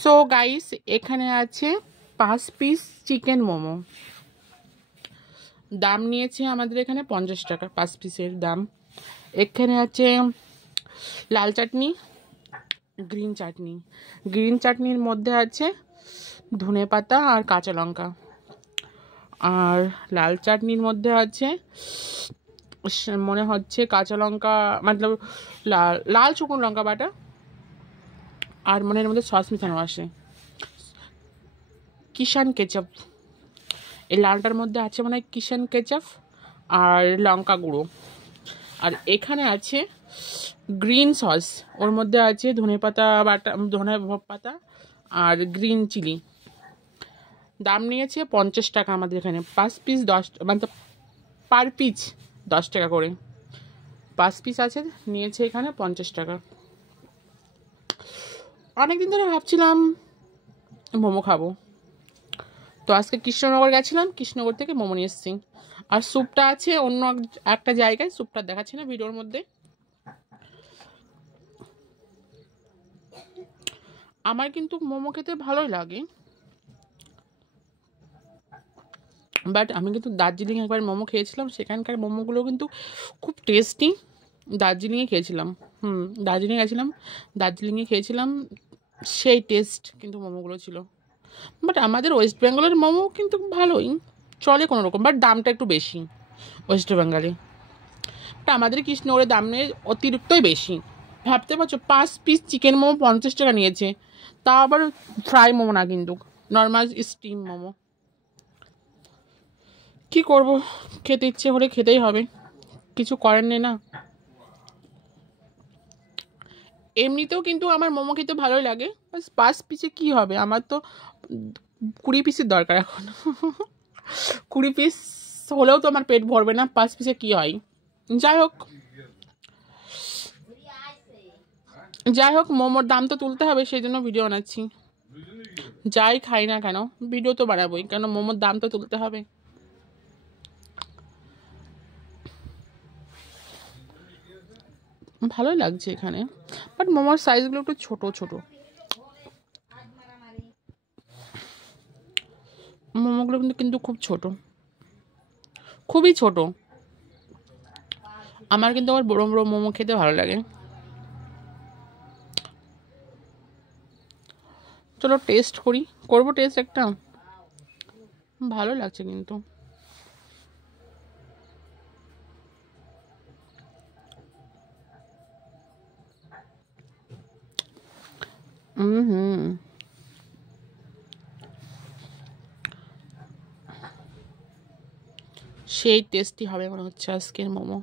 So guys, এখানে আছে 5 piece chicken momo. দাম নিয়েছে আমাদের এখানে 50 টাকা 5 পিসের দাম। এখানে আছে লাল চাটনি, গ্রিন চাটনির মধ্যে আছে ধনেপাতা আর কাঁচা লঙ্কা। আর লাল চাটনির মধ্যে আছে মনে হচ্ছে কাঁচা লঙ্কা, মতলব লাল শুকনো লঙ্কা বাটা, আর মনের মধ্যে সস মিশানো আসে, কিষান কেচাপ। এই লালটার মধ্যে আছে মনে হয় কিষান কেচাপ আর লঙ্কা গুঁড়ো। আর এখানে আছে গ্রিন সস, ওর মধ্যে আছে ধনেপাতা বাটা, ধনে পাতা আর গ্রিন চিলি। দাম নিয়েছে 50 টাকা আমাদের এখানে। 5 পিস 10, মানে পার পিস 10 টাকা করে। 5 পিস আছে, নিয়েছে এখানে 50 টাকা। অনেকদিন ধরে ভাবছিলাম মোমো খাবো, তো আজকে কৃষ্ণনগর গেছিলাম, কৃষ্ণনগর থেকে মোমো নিয়ে এসেছি। আর স্যুপটা আছে অন্য একটা জায়গায়, স্যুপটা দেখাচ্ছি না ভিডিওর মধ্যে। আমার কিন্তু মোমো খেতে ভালোই লাগে, বাট আমি কিন্তু দার্জিলিং একবার মোমো খেয়েছিলাম, সেখানকার মোমোগুলো কিন্তু খুব টেস্টি। দার্জিলিংয়ে খেয়েছিলাম, দার্জিলিংয়ে খেয়েছিলাম, সেই টেস্ট কিন্তু মোমোগুলো ছিল। বাট আমাদের ওয়েস্ট বেঙ্গলের মোমো কিন্তু ভালোই চলে কোনো রকম, বাট দামটা একটু বেশি ওয়েস্ট বেঙ্গলে। বাট আমাদের কৃষ্ণনগরের দাম নিয়ে অতিরিক্তই বেশি। ভাবতে পারছো 5 পিস চিকেন মোমো 50 টাকা নিয়েছে, তা আবার ফ্রাই মোমো না, কিন্তু নর্মাল স্টিম মোমো। কি করব, খেতে ইচ্ছে হলে খেতেই হবে, কিছু করার নেই না। এমনিতেও কিন্তু আমার মোমো খেতে ভালোই লাগে, 5 পিসে কি হবে, আমার তো 20 পিসের দরকার এখন। 20 পিস হলেও তো আমার পেট ভরবে না, 5 পিসে কি হয়। যাই হোক মোমোর দাম তো তুলতে হবে, সেই জন্য ভিডিও বানাচ্ছি। যাই খাই না কেন ভিডিও তো বানাবোই, কেন মোমোর দাম তো তুলতে হবে। ভালোই লাগছে এখানে, বাট মোমোর সাইজগুলো একটু ছোট ছোট। মোমোগুলো কিন্তু খুব ছোট, খুবই ছোট। আমার কিন্তু আবার বড় বড় মোমো খেতে ভালো লাগে। চলো টেস্ট করবো টেস্ট একটা। ভালো লাগছে কিন্তু। সেই টেস্টি হবে মনে হচ্ছে আজকের মোমো।